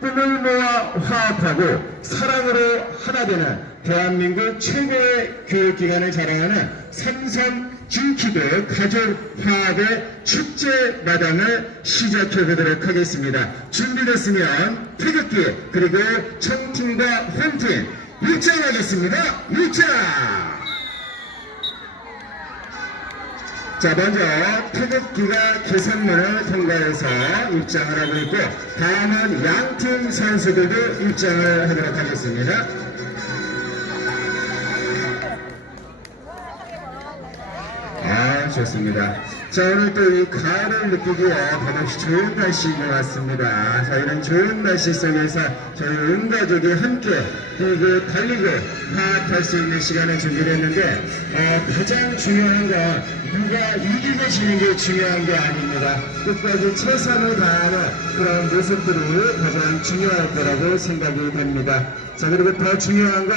꿈을 모아 화합하고 사랑으로 하나 되는 대한민국 최고의 교육기관을 자랑하는 삼선 중키드 가족 화합의 축제 마당을 시작해 보도록 하겠습니다. 준비됐으면 태극기 그리고 청팀과 홈팀 입장하겠습니다. 입장! 자, 먼저 태극기가 계산문을 통과해서 입장을 하고 있고, 다음은 양팀 선수들도 입장을 하도록 하겠습니다. 아, 좋습니다. 자, 오늘 또 이 가을을 느끼기에 더없이 좋은 날씨인 것 같습니다. 자, 이런 좋은 날씨 속에서 저희 온 가족이 함께 그 달리고 화합할 수 있는 시간을 준비를 했는데, 어, 가장 중요한 건 누가 이기고 지는 게 중요한 게 아닙니다. 끝까지 최선을 다하는 그런 모습들이 가장 중요할 거라고 생각이 됩니다. 자, 그리고 더 중요한 거,